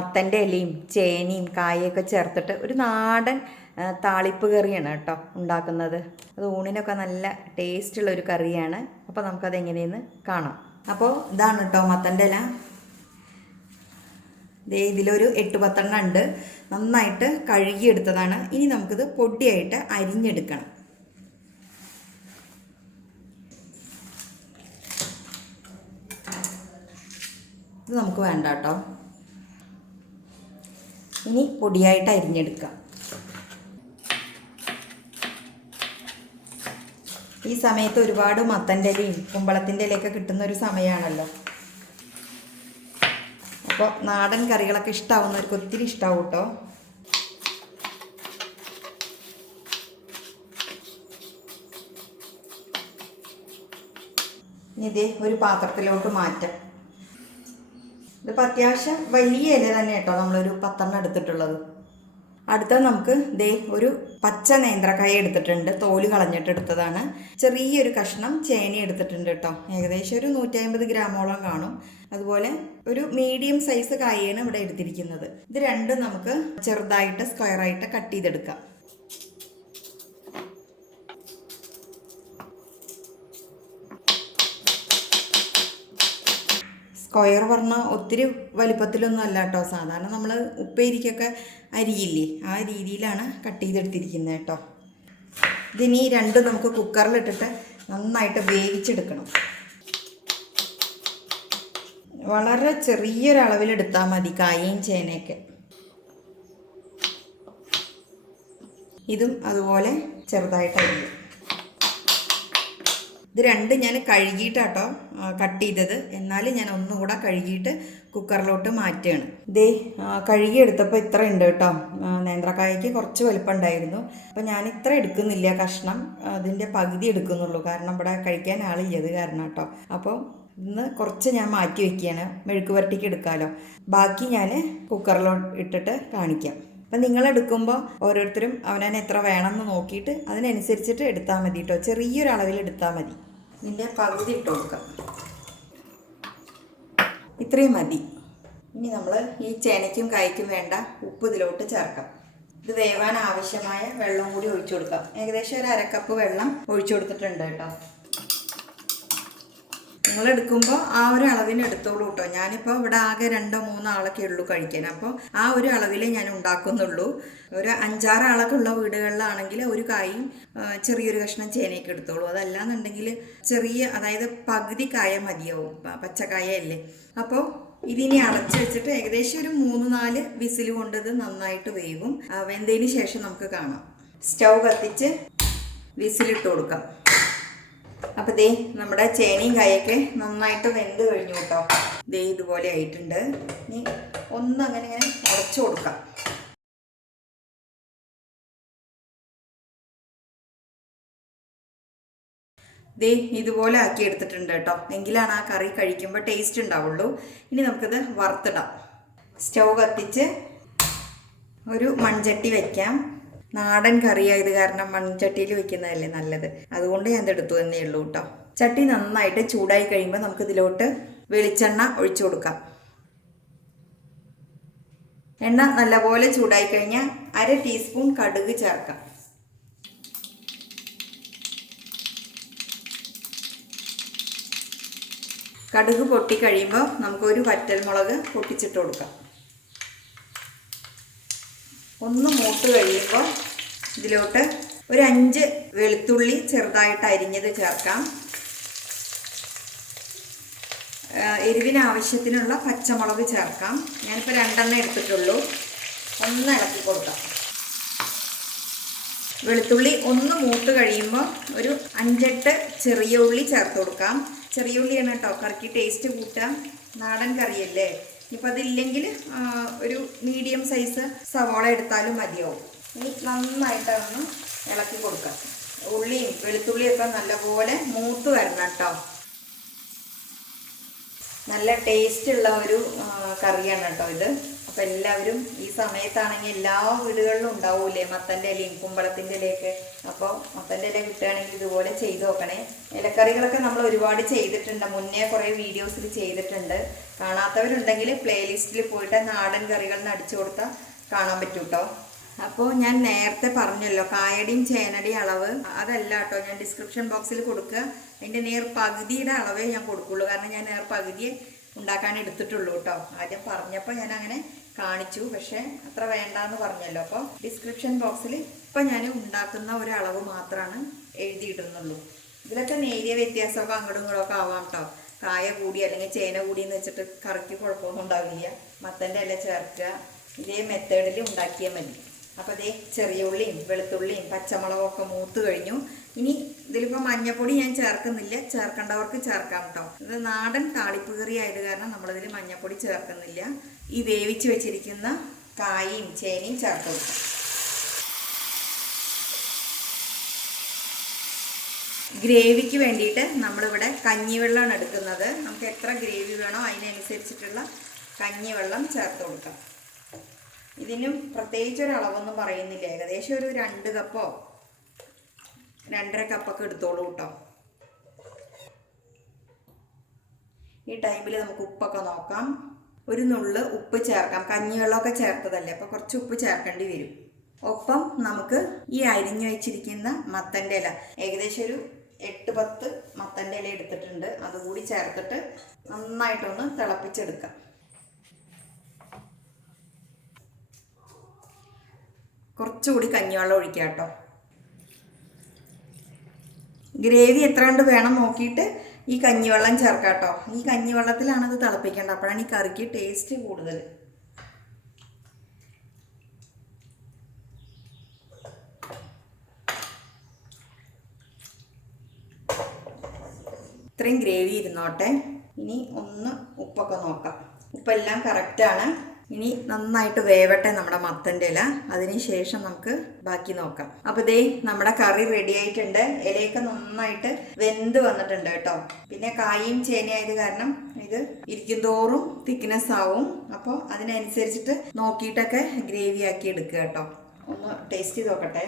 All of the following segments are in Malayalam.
മത്തൻ്റെ ഇലയും ചേനയും കായൊക്കെ ചേർത്തിട്ട് ഒരു നാടൻ താളിപ്പ് കറിയാണ് കേട്ടോ ഉണ്ടാക്കുന്നത്. അത് ഊണിനൊക്കെ നല്ല ടേസ്റ്റുള്ള ഒരു കറിയാണ്. അപ്പോൾ നമുക്കത് എങ്ങനെയെന്ന് കാണാം. അപ്പോൾ ഇതാണ് കേട്ടോ മത്തൻ്റെ ഇല. ഇതിലൊരു 8-10 ഉണ്ട്. നന്നായിട്ട് കഴുകിയെടുത്തതാണ്. ഇനി നമുക്കിത് പൊടിയായിട്ട് അരിഞ്ഞെടുക്കണം. ഇത് നമുക്ക് വേണ്ട കേട്ടോ. ഇനി പൊടിയായിട്ട് അരിഞ്ഞെടുക്കാം. ഈ സമയത്ത് ഒരുപാട് മത്തൻ്റെ ഇലയും കുമ്പളത്തിൻ്റെ ഇലയൊക്കെ കിട്ടുന്ന ഒരു സമയമാണല്ലോ. അപ്പോൾ നാടൻ കറികളൊക്കെ ഇഷ്ടമാവുന്നവർക്ക് ഒത്തിരി ഇഷ്ടമാവും കേട്ടോ. ഇനി ഇതേ ഒരു പാത്രത്തിലോട്ട് മാറ്റാം. ഇതിപ്പോൾ അത്യാവശ്യം വലിയ ഇല തന്നെ കേട്ടോ, നമ്മളൊരു 10 എടുത്തിട്ടുള്ളത്. അടുത്തത് നമുക്ക് ഒരു പച്ച നേന്ത്രക്കായ എടുത്തിട്ടുണ്ട്, തോല് കളഞ്ഞിട്ട് എടുത്തതാണ്. ചെറിയൊരു കഷ്ണം ചേന എടുത്തിട്ടുണ്ട് കേട്ടോ, ഏകദേശം ഒരു 150 ഗ്രാമോളം കാണും. അതുപോലെ ഒരു മീഡിയം സൈസ് കായയാണ് ഇവിടെ എടുത്തിരിക്കുന്നത്. ഇത് രണ്ടും നമുക്ക് ചെറുതായിട്ട് സ്ക്വയറായിട്ട് കട്ട് ചെയ്തെടുക്കാം. സ്ക്വയർ പറഞ്ഞാൽ ഒത്തിരി വലിപ്പത്തിലൊന്നും അല്ല കേട്ടോ, സാധാരണ നമ്മൾ ഉപ്പേരിക്കൊക്കെ അരിയില്ലേ ആ രീതിയിലാണ് കട്ട് ചെയ്തെടുത്തിരിക്കുന്നത് കേട്ടോ. ഇതിനി രണ്ടും നമുക്ക് കുക്കറിലിട്ടിട്ട് നന്നായിട്ട് വേവിച്ചെടുക്കണം. വളരെ ചെറിയൊരളവിലെടുത്താൽ മതി കായയും ചേനയൊക്കെ. ഇതും അതുപോലെ ചെറുതായിട്ട് അരിയും. ഇത് രണ്ടും ഞാൻ കഴുകിയിട്ടാട്ടോ കട്ട് ചെയ്തത്, എന്നാലും ഞാൻ ഒന്നുകൂടെ കഴുകിയിട്ട് കുക്കറിലോട്ട് മാറ്റുകയാണ്. കഴുകിയെടുത്തപ്പോൾ ഇത്ര ഉണ്ട് കേട്ടോ. നേന്ത്രക്കായക്ക് കുറച്ച് വലുപ്പം ഉണ്ടായിരുന്നു. അപ്പോൾ ഞാൻ ഇത്ര എടുക്കുന്നില്ല കഷ്ണം, അതിൻ്റെ പകുതി എടുക്കുന്നുള്ളൂ. കാരണം ഇവിടെ കഴിക്കാൻ ആളില്ലത് കാരണം കേട്ടോ. അപ്പോൾ ഇന്ന് കുറച്ച് ഞാൻ മാറ്റി വയ്ക്കുകയാണ്, മെഴുക്ക് പുരട്ടിക്ക് എടുക്കാമല്ലോ. ബാക്കി ഞാൻ കുക്കറിലോട്ട് ഇട്ടിട്ട് കാണിക്കാം. അപ്പം നിങ്ങളെടുക്കുമ്പോൾ ഓരോരുത്തരും അവനവന് എത്ര വേണമെന്ന് നോക്കിയിട്ട് അതിനനുസരിച്ചിട്ട് എടുത്താൽ മതി കേട്ടോ. ചെറിയൊരളവിൽ എടുത്താൽ മതി. ഇതിൻ്റെ പകുതി ഇട്ട് കൊടുക്കാം. ഇത്രയും മതി. ഇനി നമ്മൾ ഈ ചേനയ്ക്കും കായ്ക്കും വേണ്ട ഉപ്പ് ഇതിലോട്ട് ചേർക്കാം. ഇത് വേവാൻ ആവശ്യമായ വെള്ളം കൂടി ഒഴിച്ചു കൊടുക്കാം. ഏകദേശം ഒരു 1/2 കപ്പ് വെള്ളം ഒഴിച്ചു കൊടുത്തിട്ടുണ്ട് കേട്ടോ. നിങ്ങളെടുക്കുമ്പോൾ ആ ഒരു അളവിന് എടുത്തോളൂ കേട്ടോ. ഞാനിപ്പോൾ ഇവിടെ ആകെ 2-3 ആളൊക്കെ ഉള്ളൂ കഴിക്കാൻ. അപ്പോൾ ആ ഒരു അളവിലേ ഞാൻ ഉണ്ടാക്കുന്നുള്ളൂ. ഒരു 5-6 ആളൊക്കെ ഉള്ള വീടുകളിലാണെങ്കിൽ ഒരു കായും ചെറിയൊരു കഷ്ണം ചേനയൊക്കെ എടുത്തോളൂ. അതല്ലാന്നുണ്ടെങ്കിൽ അതായത് പകുതി കായ മതിയാവും, പച്ചക്കായ അല്ലേ. അപ്പോൾ ഇതിനി അടച്ചു വെച്ചിട്ട് ഏകദേശം ഒരു 3-4 വിസിൽ കൊണ്ട് ഇത് നന്നായിട്ട് വേവും. വെന്തതിന് ശേഷം നമുക്ക് കാണാം. സ്റ്റൗ കത്തിച്ച് വിസിലിട്ട് കൊടുക്കാം. അപ്പോൾ നമ്മുടെ ചേനയും കായൊക്കെ നന്നായിട്ട് വെന്ത് കഴിഞ്ഞു കേട്ടോ. ഇതുപോലെ ആയിട്ടുണ്ട്. ഇനി ഒന്നങ്ങനെ അടച്ചു കൊടുക്കാം. ഇതുപോലെ ആക്കി എടുത്തിട്ടുണ്ട് കേട്ടോ. എങ്കിലാണ് ആ കറി കഴിക്കുമ്പോൾ ടേസ്റ്റ് ഉണ്ടാവുള്ളൂ. ഇനി നമുക്കിത് വറുത്തിടാം. സ്റ്റൗ കത്തിച്ച് ഒരു മൺചട്ടി വയ്ക്കാം. നാടൻ കറിയായത് കാരണം മൺചട്ടിയിൽ വെക്കുന്നതല്ലേ നല്ലത്, അതുകൊണ്ട് ഞാൻ ഇതെടുത്തു എന്നേ ഉള്ളൂ കേട്ടോ. ചട്ടി നന്നായിട്ട് ചൂടായി കഴിയുമ്പോൾ നമുക്കിതിലോട്ട് വെളിച്ചെണ്ണ ഒഴിച്ചു കൊടുക്കാം. എണ്ണ നല്ലപോലെ ചൂടായി കഴിഞ്ഞാൽ 1/2 ടീസ്പൂൺ കടുക് ചേർക്കാം. കടുക് പൊട്ടി കഴിയുമ്പോൾ നമുക്കൊരു വറ്റൽമുളക് പൊട്ടിച്ചിട്ട് കൊടുക്കാം. ഒന്ന് മൂത്ത് കഴിയുമ്പോൾ ഇതിലോട്ട് ഒരു 5 വെളുത്തുള്ളി ചെറുതായിട്ട് അരിഞ്ഞത് ചേർക്കാം. എരിവിന് ആവശ്യത്തിനുള്ള പച്ചമുളക് ചേർക്കാം. ഞാനിപ്പോൾ 2 എടുത്തിട്ടുള്ളൂ. ഒന്ന് ഇളക്കി കൊടുക്കാം. വെളുത്തുള്ളി ഒന്ന് മൂത്ത് കഴിയുമ്പോൾ ഒരു 5-8 ചെറിയ ഉള്ളി ചേർത്ത് കൊടുക്കാം. ചെറിയ ഉള്ളിയാണ് കേട്ടോ കറിക്ക് ടേസ്റ്റ് കൂട്ടാം, നാടൻ കറിയല്ലേ. ഇപ്പം അതില്ലെങ്കിൽ ഒരു മീഡിയം സൈസ് സവാള എടുത്താലും മതിയാവും. ഇനി നന്നായിട്ടൊന്ന് ഇളക്കി കൊടുക്കാം. ഉള്ളിയും വെളുത്തുള്ളിയൊക്കെ നല്ലപോലെ മൂത്ത് വരണം കേട്ടോ. നല്ല ടേസ്റ്റ് ഉള്ള ഒരു കറിയാണ് കേട്ടോ ഇത്. അപ്പം എല്ലാവരും ഈ സമയത്താണെങ്കിൽ എല്ലാ വീടുകളിലും ഉണ്ടാവൂലേ മത്തൻ്റെ ഇലയും കുമ്പളത്തിൻ്റെ ഇലയൊക്കെ. അപ്പോൾ മത്തൻ്റെ ഇല കിട്ടുകയാണെങ്കിൽ ഇതുപോലെ ചെയ്ത് നോക്കണേ. ഇലക്കറികളൊക്കെ നമ്മൾ ഒരുപാട് ചെയ്തിട്ടുണ്ട്, മുന്നേ കുറേ വീഡിയോസിൽ ചെയ്തിട്ടുണ്ട്. കാണാത്തവരുണ്ടെങ്കിൽ പ്ലേലിസ്റ്റിൽ പോയിട്ട് നാടൻ കറികൾ എന്ന് അടിച്ചു കൊടുത്താൽ കാണാൻ പറ്റും കേട്ടോ. അപ്പോൾ ഞാൻ നേരത്തെ പറഞ്ഞല്ലോ കായയുടെയും ചേനയുടെയും അളവ് അതല്ല കേട്ടോ, ഞാൻ ഡിസ്ക്രിപ്ഷൻ ബോക്സിൽ കൊടുക്കുക. അതിൻ്റെ നേർ പകുതിയുടെ അളവേ ഞാൻ കൊടുക്കുള്ളൂ, കാരണം ഞാൻ നേർ പകുതിയെ ഉണ്ടാക്കാൻ എടുത്തിട്ടുള്ളൂ കേട്ടോ. ആദ്യം പറഞ്ഞപ്പോൾ ഞാൻ അങ്ങനെ കാണിച്ചു, പക്ഷേ അത്ര വേണ്ടാന്ന് പറഞ്ഞല്ലോ. അപ്പോൾ ഡിസ്ക്രിപ്ഷൻ ബോക്സിൽ ഇപ്പം ഞാൻ ഉണ്ടാക്കുന്ന ഒരളവ് മാത്രമാണ് എഴുതിയിടുന്നുള്ളൂ. ഇതിലൊക്കെ നേരിയ വ്യത്യാസമൊക്കെ അങ്ങോട്ടും ഇങ്ങോട്ടും ഒക്കെ ആവാം കേട്ടോ. കായ കൂടി അല്ലെങ്കിൽ ചേന കൂടി എന്ന് വെച്ചിട്ട് കറിക്ക് കുഴപ്പമൊന്നും ഉണ്ടാവില്ല. മത്തൻ്റെ ഇല ചേർക്കുക, ഇതേ മെത്തേഡിൽ ഉണ്ടാക്കിയാൽ മതി. അപ്പോൾ അതേ ചെറിയ ഉള്ളിയും വെളുത്തുള്ളിയും പച്ചമുളകൊക്കെ മൂത്ത് കഴിഞ്ഞു. ഇനി ഇതിലിപ്പോൾ മഞ്ഞപ്പൊടി ഞാൻ ചേർക്കുന്നില്ല, ചേർക്കേണ്ടവർക്ക് ചേർക്കാം കേട്ടോ. ഇത് നാടൻ താളിപ്പ് കറി ആയത് കാരണം നമ്മളിതിൽ മഞ്ഞപ്പൊടി ചേർക്കുന്നില്ല. ഈ വേവിച്ച് വെച്ചിരിക്കുന്ന കായും ചേനയും ചേർത്ത് കൊടുക്കാം. ഗ്രേവിക്ക് വേണ്ടിയിട്ട് നമ്മളിവിടെ കഞ്ഞിവെള്ളമാണ് എടുക്കുന്നത്. നമുക്ക് എത്ര ഗ്രേവി വേണോ അതിനനുസരിച്ചിട്ടുള്ള കഞ്ഞിവെള്ളം ചേർത്ത് കൊടുക്കാം. ഇതിനും പ്രത്യേകിച്ച് ഒരു അളവൊന്നും പറയുന്നില്ല, ഏകദേശം ഒരു 2 കപ്പോ 2.5 കപ്പൊക്കെ എടുത്തോളൂ കേട്ടോ. ഈ ടൈമിൽ നമുക്ക് ഉപ്പൊക്കെ നോക്കാം. ഒരു നുള്ള് ഉപ്പ് ചേർക്കാം, കഞ്ഞിവെള്ളമൊക്കെ ചേർത്തതല്ലേ, അപ്പോൾ കുറച്ച് ഉപ്പ് ചേർക്കേണ്ടി വരും. ഒപ്പം നമുക്ക് ഈ അരിഞ്ഞു വെച്ചിരിക്കുന്ന മത്തൻ്റെ ഇല, ഏകദേശം ഒരു 8-10 മത്തൻ്റെ ഇല എടുത്തിട്ടുണ്ട്, അതുകൂടി ചേർത്തിട്ട് നന്നായിട്ടൊന്ന് തിളപ്പിച്ചെടുക്കാം. കുറച്ചുകൂടി കഞ്ഞിവെള്ളം ഒഴിക്കാം കേട്ടോ. ഗ്രേവി എത്ര കണ്ട് വേണം നോക്കിയിട്ട് ഈ കഞ്ഞിവെള്ളം ചേർക്കാം കേട്ടോ. ഈ കഞ്ഞിവെള്ളത്തിലാണ് ഇത് തിളപ്പിക്കേണ്ടത്, അപ്പോഴാണ് ഈ കറിക്ക് ടേസ്റ്റ് കൂടുതൽ. ഇത്രയും ഗ്രേവി ഇരുന്നോട്ടെ. ഇനി ഒന്ന് ഉപ്പൊക്കെ നോക്കാം. ഉപ്പെല്ലാം കറക്റ്റാണ്. ഇനി നന്നായിട്ട് വേവട്ടെ നമ്മുടെ മത്തൻ്റെ ഇല, അതിനുശേഷം നമുക്ക് ബാക്കി നോക്കാം. അപ്പോൾ ദേ നമ്മുടെ കറി റെഡി ആയിട്ടുണ്ട്. ഇലയൊക്കെ നന്നായിട്ട് വെന്ത് വന്നിട്ടുണ്ട് കേട്ടോ. പിന്നെ കായും ചേനയായത് കാരണം ഇത് ഇരിക്കും തോറും തിക്നെസ് ആവും. അപ്പോൾ അതിനനുസരിച്ചിട്ട് നോക്കിയിട്ടൊക്കെ ഗ്രേവി ആക്കി എടുക്കുക കേട്ടോ. ഒന്ന് ടേസ്റ്റ് ചെയ്ത് നോക്കട്ടെ.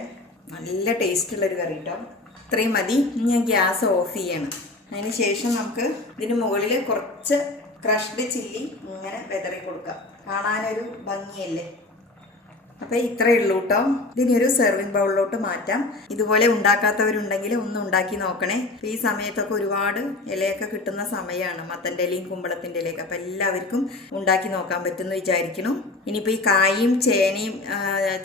നല്ല ടേസ്റ്റുള്ളൊരു കറി കേട്ടോ. ഇത്രയും മതി. ഇനി ഞാൻ ഗ്യാസ് ഓഫ് ചെയ്യണം. അതിന് ശേഷം നമുക്ക് ഇതിന് മുകളിൽ കുറച്ച് ക്രഷ്ഡ് ചില്ലി ഇങ്ങനെ വെതറി കൊടുക്കാം, കാണാനൊരു ഭംഗിയല്ലേ. അപ്പോൾ ഇത്രയേ ഉള്ളൂ കേട്ടോ. ഇതിനി ഒരു സെർവിങ് ബൗളിലോട്ട് മാറ്റാം. ഇതുപോലെ ഉണ്ടാക്കാത്തവരുണ്ടെങ്കിൽ ഒന്ന് ഉണ്ടാക്കി നോക്കണേ. അപ്പോൾ ഈ സമയത്തൊക്കെ ഒരുപാട് ഇലയൊക്കെ കിട്ടുന്ന സമയമാണ്, മത്തൻ്റെ ഇലയും കുമ്പളത്തിൻ്റെ ഇലയൊക്കെ. അപ്പോൾ എല്ലാവർക്കും ഉണ്ടാക്കി നോക്കാൻ പറ്റുമെന്ന് വിചാരിക്കണം. ഇനിയിപ്പോൾ ഈ കായും ചേനയും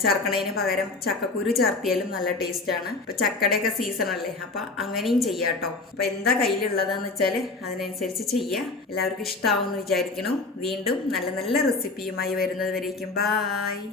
ചേർക്കണതിന് പകരം ചക്കക്കുരു ചേർത്തിയാലും നല്ല ടേസ്റ്റാണ്. ഇപ്പോൾ ചക്കയുടെയൊക്കെ സീസണല്ലേ, അപ്പോൾ അങ്ങനെയും ചെയ്യാം കേട്ടോ. അപ്പോൾ എന്താ കയ്യിലുള്ളതെന്ന് വെച്ചാൽ അതിനനുസരിച്ച് ചെയ്യുക. എല്ലാവർക്കും ഇഷ്ടമാവുമെന്ന് വിചാരിക്കണം. വീണ്ടും നല്ല നല്ല റെസിപ്പിയുമായി വരുന്നത് വരേക്കും ബായ്.